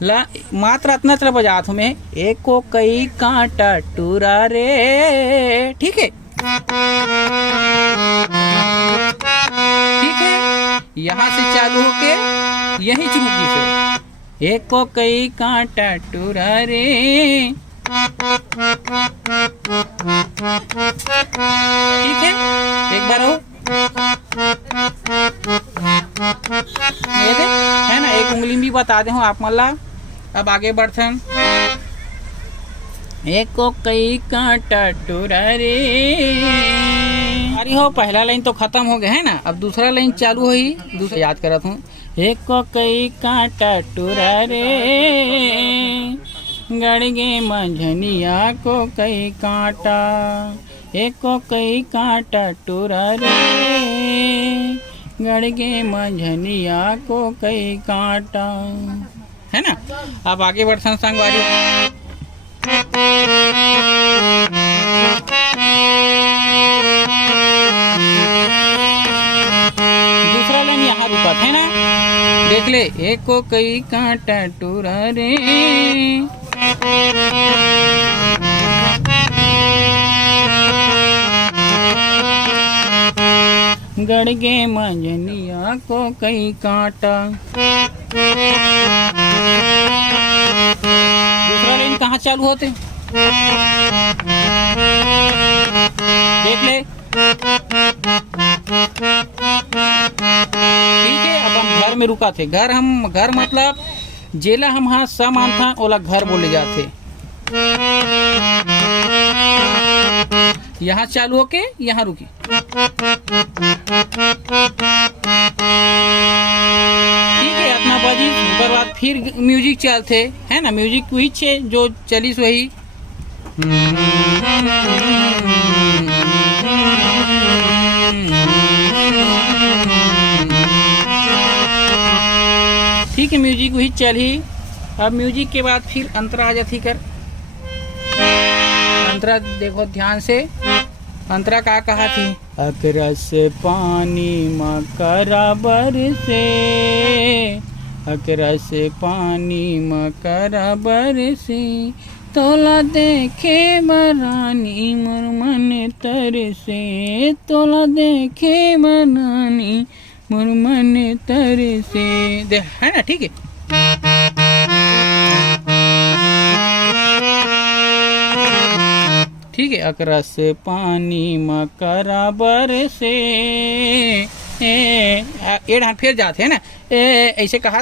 ला मात्र इतना तरह बजात हूँ मैं, एको कई कांटा टूरा रे। ठीक है, ठीक है, यहाँ से चालू होके यही रुकी से, एको कई कांटा टूरा रे। ठीक है, एक बार हो, ये दे है ना, एक उंगली भी बता दे हूँ आप मल्ला। अब आगे बढ़ते हैं, एको कई कांटा टूरा रे। अरे हो, पहला लाइन तो खत्म हो गया है ना, अब दूसरा लाइन चालू हुई, दूसरा याद करत हूँ, एको कई कांटा टूरा रे, गड़गे मंझनिया को कई कांटा, एको कई कांटा टूरा रे, गड़गे मंझनिया को कई कांटा, है ना। अब आगे बढ़ते हैं संगवारी। दूसरा लाइन यहाँ रुका है ना, देख ले, एको कई कांटा टूरा रे, गड़गे मंझनिया को कई कांटा। दूसरा लाइन कहाँ चालू होते, देख ले। ठीक है, अब हम घर में रुका थे, घर मतलब जेला हम हाँ समान था ओला घर बोले जाते। यहाँ चालू होके यहाँ रुकी। ठीक है, अपना बाजी ऊपर बाद फिर म्यूजिक चलते है ना, म्यूजिक वही छे जो चलिस वही। ठीक है, म्यूजिक वही चली। अब म्यूजिक के बाद फिर अंतरा आ जाती कर, अंतरा देखो ध्यान से, अंतरा का कहा थी, अकरस पानी मकरा बरसे, अकरस पानी मकरा बरसे, तोला देखे बरानी मोर मन तरसे, तोला देखे बरानी मोर मन तरसे, दे है ना। ठीक है, ठीक है, अकरस पानी मकरा बरसे, ए ढान फिर जाते है ना, ऐसे कहा।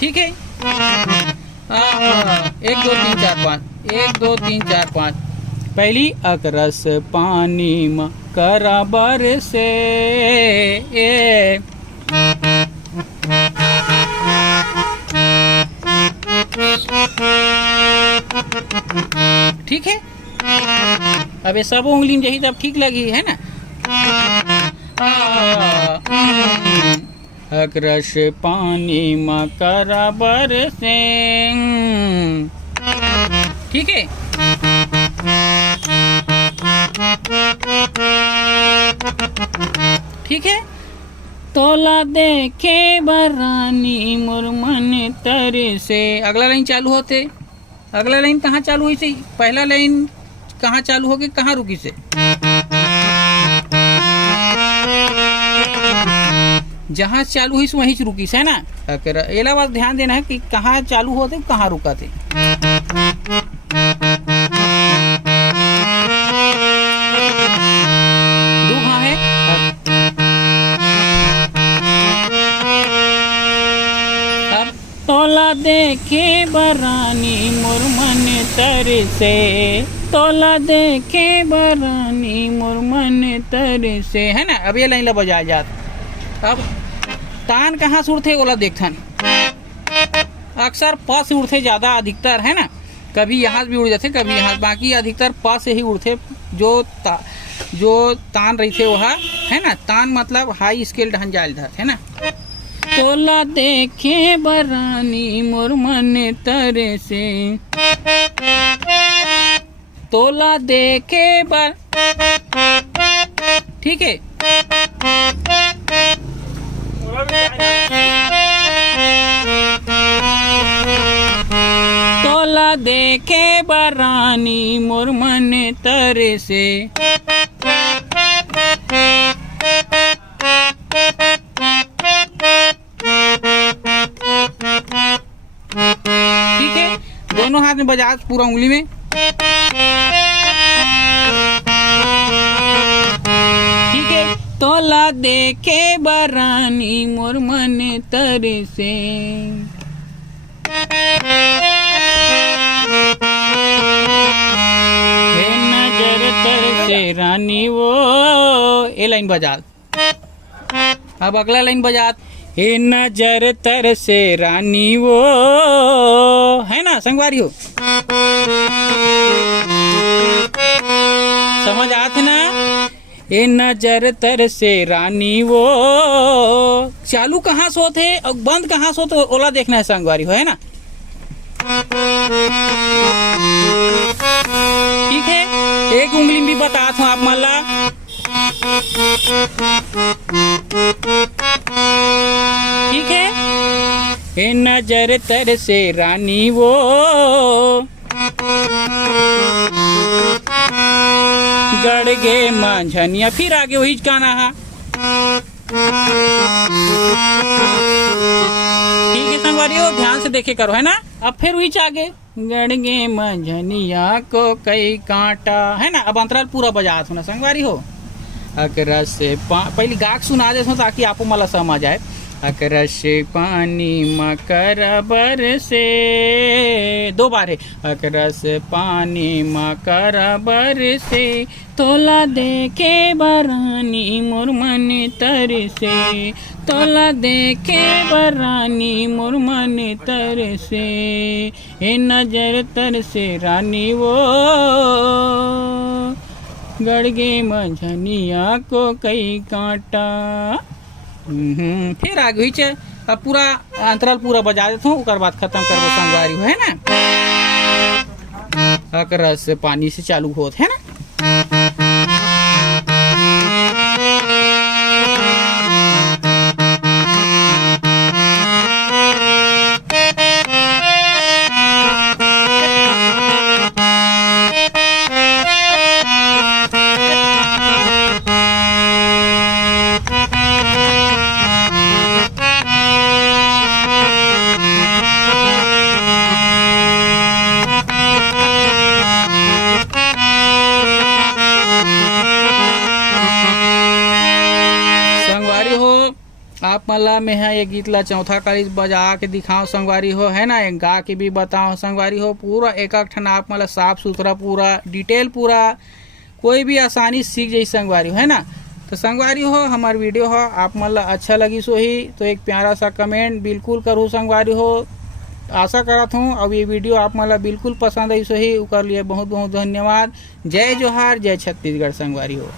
ठीक है, 1 2 3 4 5, 1 2 3 4 5। पहली, अकरस पानी मकरा बरसे, ठीक है। अब ये सब उंगली में जही तब ठीक लगी है ना। अकरस पानी मकरा बरसे, ठीक है। ठीक है, तोला देखे बरानी मोर मन तरसे। अगला लाइन चालू होते, अगला लाइन कहाँ चालू हुई से, पहला लाइन कहाँ चालू होगी कहाँ रुकी से, जहाँ चालू हुई वहीं से रुकी है ना। एला बात ध्यान देना है कि कहाँ चालू होते कहाँ रुका थे। है अब तोला देखे बरानी मोर मन तरसे, तोला देखे बरानी मोर मन तरसे, है ना। अब ये लाइन ला बजा जात। अब तान कहाँ से उड़ते ओला देखथन, अक्सर प से उड़ते ज्यादा अधिकतर, है ना। कभी यहाँ भी उड़ जाते कभी यहाँ, बाकी अधिकतर प से ही उड़ते। जो तान रही थे वह है ना, तान मतलब हाई स्केल ढन जाल धर है ना। तोला देखे बरानी मोर मन तरसे, तोला देखे बर, ठीक है। देखे बरानी मोर मन तरसे। ठीक है, दोनों हाथ में बजा पूरा उंगली में। ठीक है, तोला देखे बरानी मोर मन तरसे। हे नजर तरसे रानी वो, ये लाइन बजा। अब अगला लाइन बजा। हे नजर तरसे रानी वो, है ना संगवारी हो, समझ आते ना। ए नजर तरसे रानी वो, चालू कहाँ सोत है और बंद कहाँ सोत है ओला देखना है संगवारी हो, है ना। ठीक है, एक उंगली भी बता हूँ आप मला। ठीक है, ए नजर तरसे रानी वो, गड़गे मांझनिया, फिर आगे वही गाना है। ठीक है संगवारियों, ध्यान से देखे करो, है ना। अब फिर वही आगे, गड़गे मांझनिया को कई कांटा, है ना। अब अंतराल पूरा बजा ना संगवारी हो। अकरस से पहले गाक सुना दे ताकि आपको मला समझ आए। अकरस पानी मकर बरसे, दो बार है। अकरस पानी मकर बरसे, तोला देखे बरानी मोर मन तरसे। तोला देखे बरानी मोर मन तरसे, ए नजर तरसे रानी वो, गड़गे मंझनिया को कई कांटा। फिर आगे हुई। अब पूरा अंतराल पूरा बजा देता हूँ, उसके बाद खत्म करबो संगवारी हो, है ना। अकरस पानी से चालू होत, है ना। आप मला में है ये गीत ला चौथा काली बजा के दिखाओ संगवारी हो, है ना। एक गा के भी बताओ संगवारी हो। पूरा एक एक ठन आप मला साफ सुथरा पूरा डिटेल पूरा कोई भी आसानी सीख जाई संगवारी हो, है ना। तो संगवारी हो, हमार वीडियो हो आप मला अच्छा लगी सो ही तो एक प्यारा सा कमेंट बिल्कुल करो संगवारी हो। आशा करत हूँ अब ये वीडियो आप मला बिल्कुल पसंद आई सो ही, उसके लिए बहुत बहुत धन्यवाद। जय जोहार, जय छत्तीसगढ़ संगवारी हो।